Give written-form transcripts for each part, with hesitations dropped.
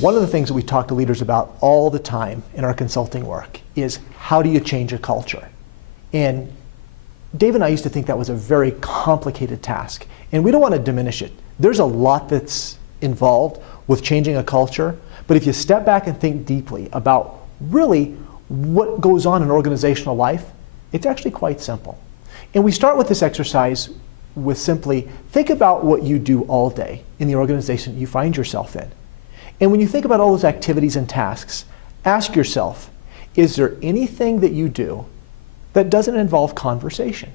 One of the things that we talk to leaders about all the time in our consulting work is how do you change a culture? And Dave and I used to think that was a very complicated task, and we don't want to diminish it. There's a lot that's involved with changing a culture, but if you step back and think deeply about really what goes on in organizational life, it's actually quite simple. And we start with this exercise with simply think about what you do all day in the organization you find yourself in. And when you think about all those activities and tasks, ask yourself, is there anything that you do that doesn't involve conversation?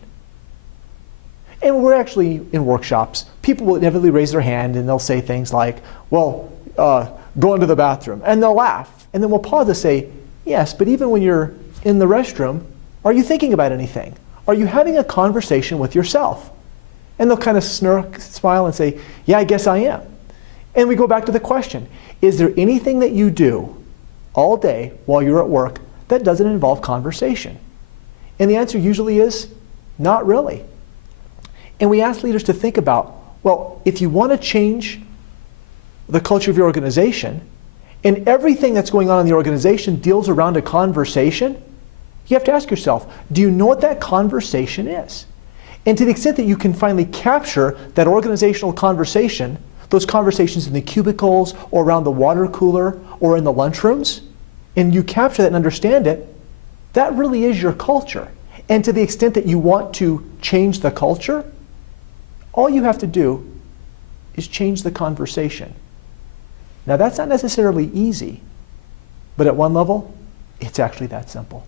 And we're actually in workshops, people will inevitably raise their hand and they'll say things like, well, go into the bathroom, and they'll laugh. And then we'll pause and say, yes, but even when you're in the restroom, are you thinking about anything? Are you having a conversation with yourself? And they'll kind of smirk, smile, and say, yeah, I guess I am. And we go back to the question, is there anything that you do all day while you're at work that doesn't involve conversation? And the answer usually is, not really. And we ask leaders to think about, well, if you want to change the culture of your organization, and everything that's going on in the organization deals around a conversation, you have to ask yourself, do you know what that conversation is? And to the extent that you can finally capture that organizational conversation, those conversations in the cubicles or around the water cooler or in the lunchrooms, and you capture that and understand it, that really is your culture. And to the extent that you want to change the culture, all you have to do is change the conversation. Now that's not necessarily easy, but at one level, it's actually that simple.